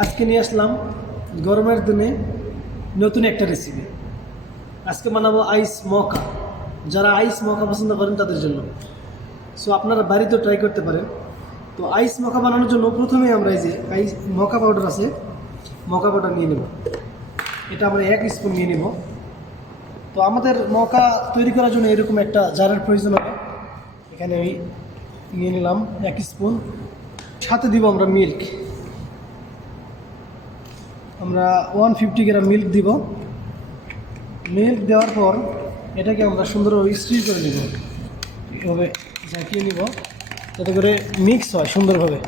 আজকে নিয়ে আসলাম গরমের দিনে নতুন একটা রেসিপি। আজকে বানাবো আইস মকা। যারা আইস মকা পছন্দ করেন তাদের জন্য। সো আপনারা বাড়িতেও ট্রাই করতে পারেন। তো আইস মকা বানানোর জন্য প্রথমে আমরা এই যে আইস মকা পাউডার আছে, মকা পাউডার নিয়ে নেব। এটা আমরা 1 স্পুন নিয়ে নেব। তো আমাদের মকা তৈরি করার জন্য এরকম একটা জারের প্রয়োজন হবে। এখানে আমি নিয়ে নিলাম 1 স্পুন। সাথে দিব আমরা মিল্ক। আমরা 150 গ্রাম মিল্ক দিব। মিল্ক দেওয়ার পর এটাকে আমরা সুন্দরভাবে স্টির করে নেব, এভাবে ঝাঁকিয়ে নিব যাতে করে মিক্স হয় সুন্দরভাবে।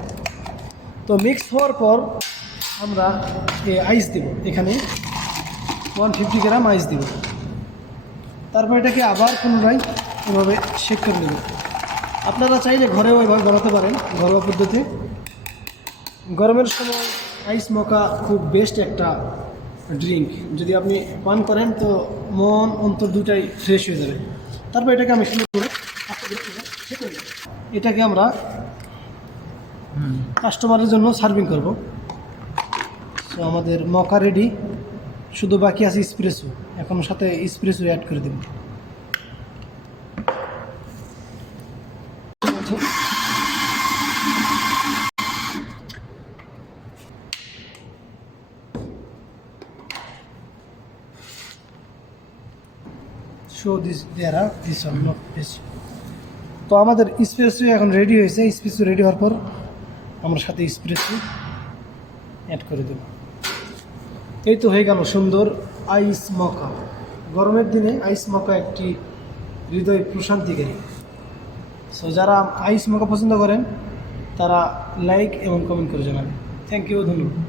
তো মিক্স হওয়ার পর আমরা আইস দিব, এখানে 150 গ্রাম আইস দিব। তারপর এটাকে আবার পুনরায় এভাবে শেক করে নেব। আপনারা চাইলে ঘরেও এভাবে বানাতে পারেন ঘরোয়া পদ্ধতি। গরমের সময় আইস মকা খুব বেস্ট একটা ড্রিঙ্ক। যদি আপনি পান করেন তো মন অন্তর দুটাই ফ্রেশ হয়ে যাবে। তারপর এটাকে আমি সুন্দর করে এটাকে আমরা কাস্টমারের জন্য সার্ভিং করব। তো আমাদের মকা রেডি, শুধু বাকি আছে স্প্রেসো। এখন সাথে স্প্রেসো অ্যাড করে দেব। Show this there are this on not this. তো আমাদের স্প্রেসো এখন রেডি হয়েছে। স্প্রেসো রেডি হওয়ার পর আমরা সাথে স্প্রেসো অ্যাড করে দেব। এই তো হয়ে গেল সুন্দর আইস মকা। গরমের দিনে আইস মকা একটি হৃদয় প্রশান্তিকারী। সো যারা আইস মকা পছন্দ করেন তারা লাইক এবং কমেন্ট করে জানাবেন। থ্যাংক ইউ, ধন্যবাদ।